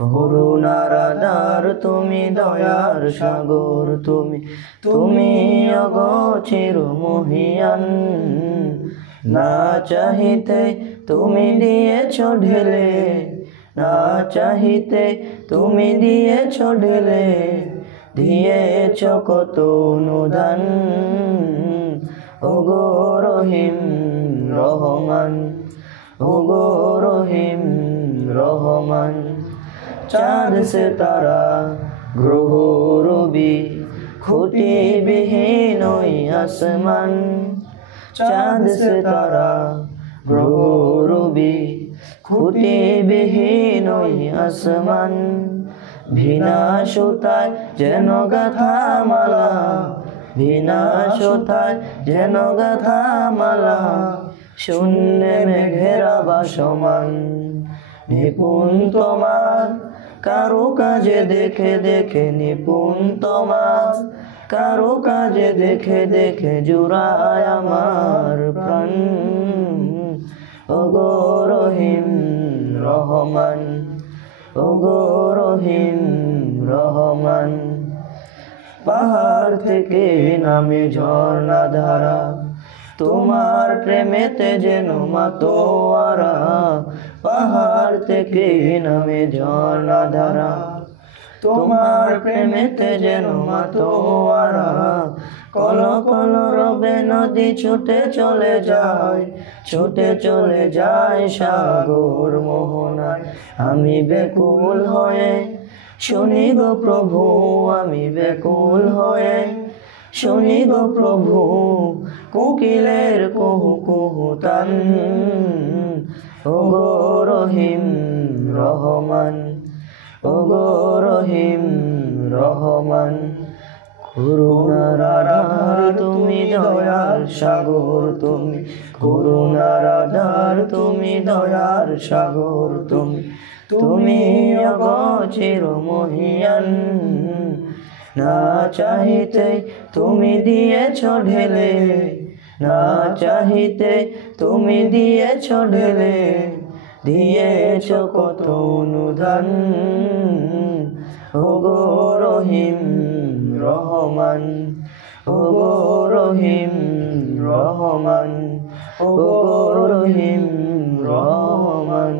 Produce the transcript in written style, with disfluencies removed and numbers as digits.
করুণার আধার তুমি, দয়ার সাগর তুমি, তুমি অগোচর মহিয়ান। না চাহিতে তুমি দিয়েছ ঢেলে, না চাহিতে তুমি দিয়েছ ঢেলে, দিয়েছ কত অনুদান। ওগো রহিম রহমান, ওগো রহিম রহমান। চাঁদ সিতারা গ্রহ রবি খুঁটিবিহীন ওই আসমান। চাঁদ সিতারা গ্রহ রবি খুঁটিবিহীন ওই আসমান। বিনাশতায় যেন গাথা মালা, বিনাশতায় যেন গাথা মালা, শূন্যে মেঘের ভাসমান। নিপুণ তোমার কারুকাজে দেখে দেখে, নিপুণ তোমার কারুকাজে দেখে দেখে, জুড়ায় আমার প্রাণ। ওগো রহিম রহমান, ওগো রহিম রহমান। পাহাড় থেকে নামে ঝর্ণা ধারা, তোমার প্রেমেতে যেন মাতোয়ারা। পাহাড় থেকে নামে ঝর্ণা ধারা, তোমার প্রেমেতে যেন মাতোয়ারা। কল কল রবে নদী ছুটে চলে যায়, ছুটে চলে যায় সাগর মোহনায়। আমি বেকুল হয়ে শুনি গো প্রভু, আমি বেকুল হয়ে শুনি গো প্রভু, কোকিলের কুহু কুহু তান। ওগো রহিম রহমান, ওগো রহিম রহমান। করুণার আধার তুমি, দয়ার সাগর তুমি, করুণার আধার তুমি, দয়ার সাগর তুমি, তুমি অগোচর মহিয়ান। না চাহিতে তুমি দিয়েছ ঢেলে, না চাহিতে তুমি দিয়েছ ঢেলে, দিয়েছ কত অনুদান। ওগো রহিম রহমান, ওগো রহিম রহমান, ওগো রহিম রহমান।